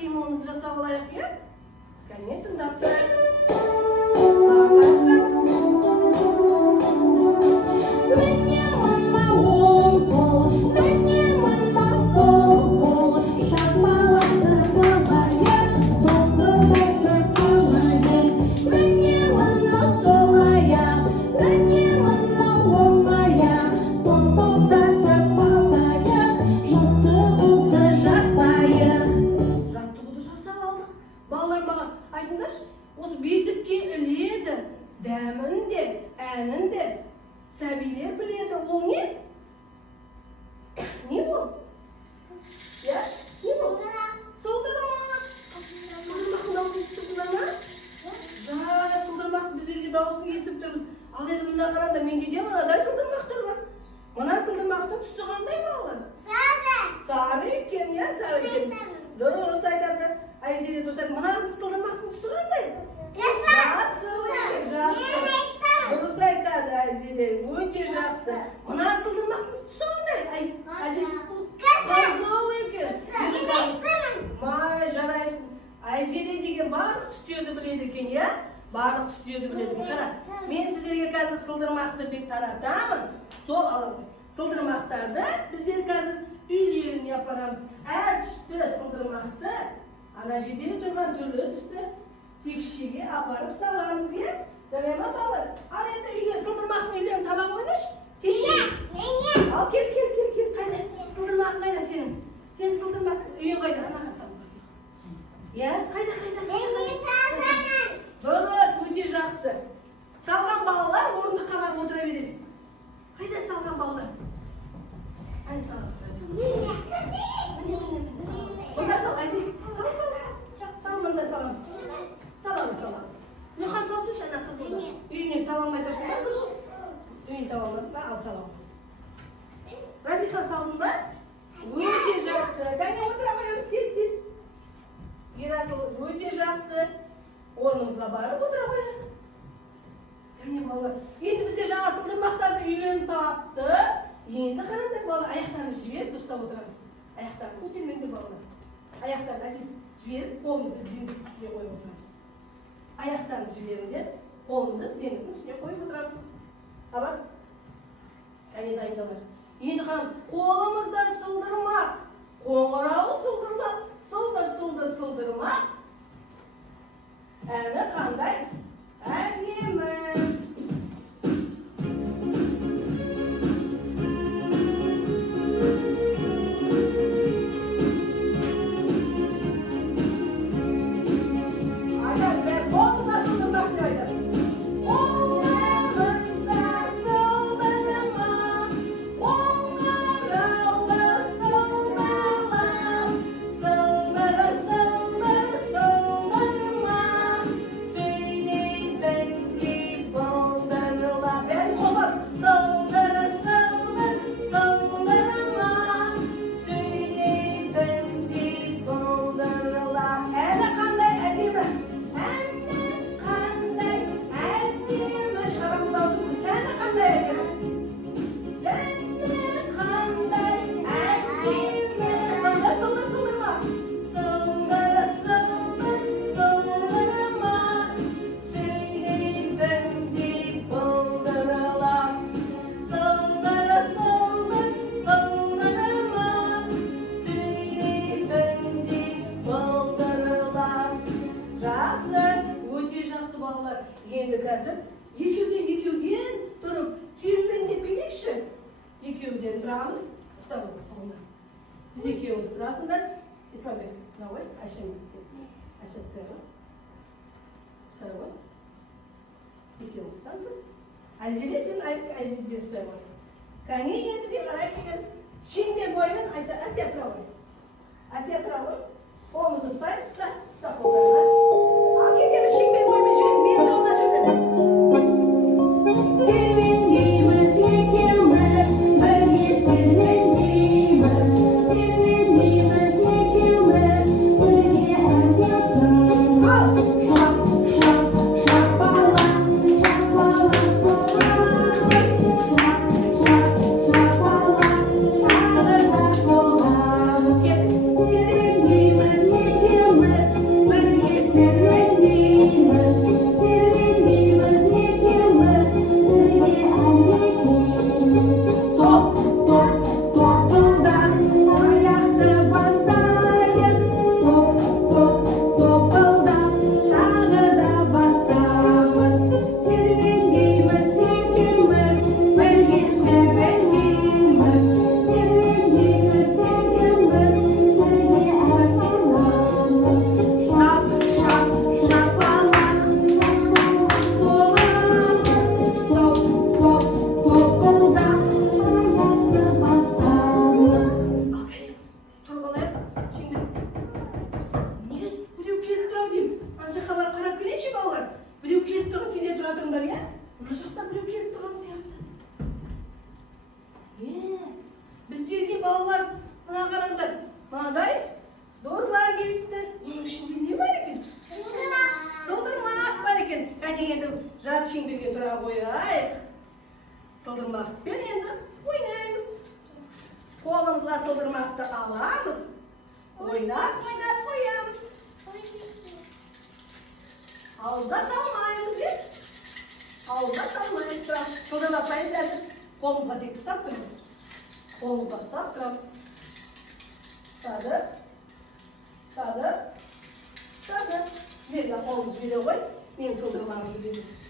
qiymoqimizni жасап olayық, ya? Qani, tindab turaylik. Сәбилер біледі, ол не? Не ол? Я? Не ол? Сылдырмақ. Сылдырмақтың дауысын естіп тұрсыңдар ма? Да, сылдырмақ біздерге дауысын естіп тұрмыз. Ал енді мына қараңдар, менде де мынадай сылдырмақтар бар. Мына сылдырмақтың түсі қандай балалар? Сары. Сары екен, я, сары екен. Дұрыс айтады. Айзере дұрыс айтады. Мына сылдырмақтың түсі қандай? Жасыл екен, жасыл. Дұрыс айтады Айзере, өте жақсы. Мына сылдырмақтың түсі қандай? Қызыл екен. Май, жарайсың. Айзере деген барлық түстерді біледі екен, я? Барлық түстерді біледі екен. Қара, мен сіздерге қазір сылдырмақты бек таратамын. Сол аламын. Сылдырмақтарды біздер қазір үйлеріне апарамыз. Әр түсті сылдырмақты, ана жерде тұрған түрлі түсті текшеге апарып саламыз, я? Дәрема балар, ал енді үйлер, сылдырмақтың үйлерін таба қойныш? Текше? Ал, кел. Қайда? Сылдырмақтың қайда сенің? Сен сылдырмақтың үйін қайда? Ана қатсам бар. Я? Қайда? Дұрыс, өте жақсы. Салған балалар орындыққа барып отыра береміз. Қайда салған балалар? Әне салған. Онда сал, Айзиз. Сал, мұнда саламыз. Саламыз. Нұрхан салшы шана қызылды. Үйіне таба алмай тұрсың ба қызыл? Үйіне таба алмадың ба? Ал салам. Разиха салдың ба? Өте жақсы. Кәне отыра қоямыз тез. Ерасыл, өте жақсы. Орнымызға барып отыра қояйық. Кәне балалар. Енді бізде жаңа сылдырмақтарды үйленіп тапты. Енді қараңдар балалар, аяқтарымызды жіберіп дұрыстап отырамыз. Аяқтарды көтермеңдер балалар. Аяқтарды әсіз жіберіп, қолымызды тіземіздің үстіне қойып отырамыз. Аяқтарын жіберіңдер, қолымызды тіземіздің үстіне қойып отырамыз. Абат, әне дайындалар. Енді қарам, қолымыздан сылдырмақ, қоңырауы сылдырлап, сылдырмақ. Әні қандай? Әдемі. Енді қазір екеуден тұрып серуендеп келейікші. Екеуден тұрамыз. Ұстап отырыңыздар. Сіз екеуіңіз тұрасыңдар. Исламбек, мына ғой, Айша ұстай ғой. Ұстай ғой. Екеуіңіз ұстаңыздар. Айзере, сен Айзизге ұстай ғой. Кәне енді бір қарай келеміз. Шеңбер бойымен Асия тұра ғой. Асия тұра ғой. Қолымызды ұстаймыз, ұста қолдарына. Ал кетеміз шеңбер бойымен жүріп, мен соңына жүрдім. Серуендейміз екеуміз, бірге серуендейміз. Серуендейміз екеуміз, бірге әдеттің. Ал! Шапала, соғамыз. Серуендейміз екеуміз. Sıldırmak. Ben endi oynayız. Kolumuzla sıldırmakta alamiz. Oynap koyamiz. Havuzda salmayız biz. Havuzda salmayız. Sıldırmaklayız endi. Kolumuzla çek tutab turamiz. Kolumuzla tutab turamiz. Sadır. Jübeyla kolumuzu jübeyla koy. Men sıldırmağımı deymiz.